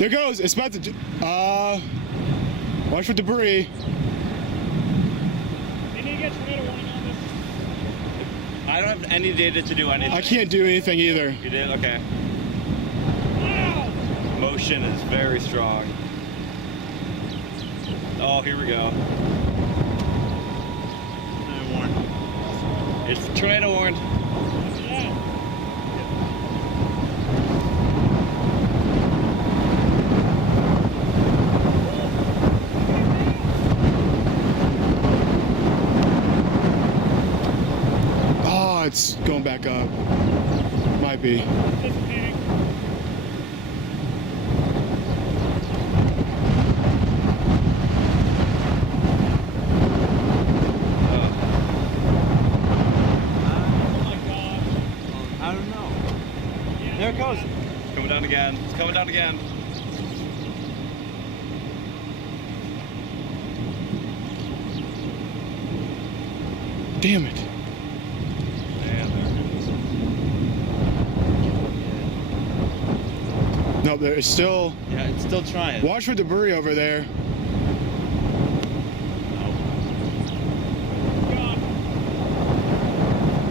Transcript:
There it goes. It's about to. Watch for debris. You need to get tornado warning on this. I don't have any data to do anything. I can't do anything either. You did? Okay. Wow! Motion is very strong. Oh, here we go. Tornado warning. It's tornado warned. Yeah. Oh, it's going back up. Might be. Dissipating. Oh my gosh. I don't know. Yeah, There it goes. It's coming down again. It's coming down again. Damn it. And there it is. No, there is still. Yeah, it's still trying. Watch for debris over there.